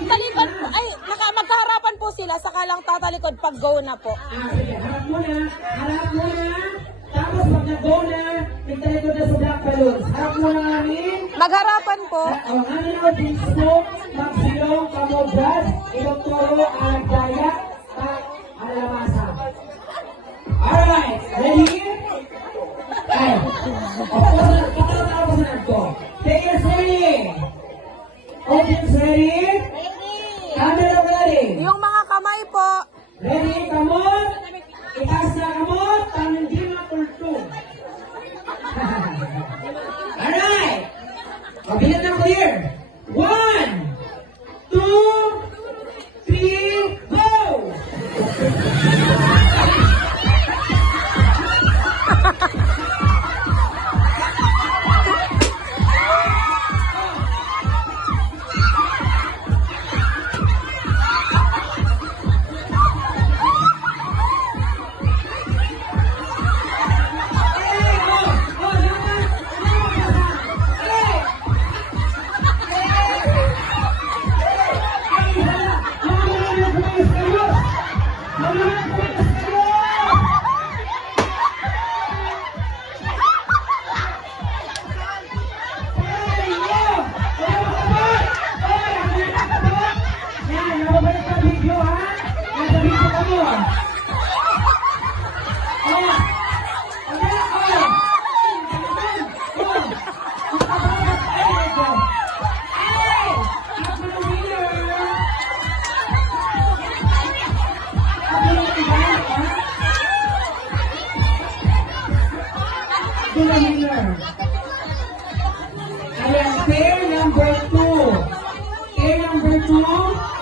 magtalikod po, ay, magkaharapan po sila, saka lang tatalikod pag go na po. Sige, harap muna. Tapos pag nag-go na, nagtalikod na sa black balloons. Harap muna namin. Magharapan po. Ang amin na, Big Smoke, Magsilong, Kamobras, Ilong Toro, Alagdaya, Alamasa. Alright, ready? Ay, tapos na ko. Players ready? Audience ready? Camera ready? Yung mga kamay po. Ready, kamot? Itaas na kamot, hindi na kultong. Alright! Kabilan na clear. 1, 2, 3, go! Ayan, pair number 2. Pair number 2.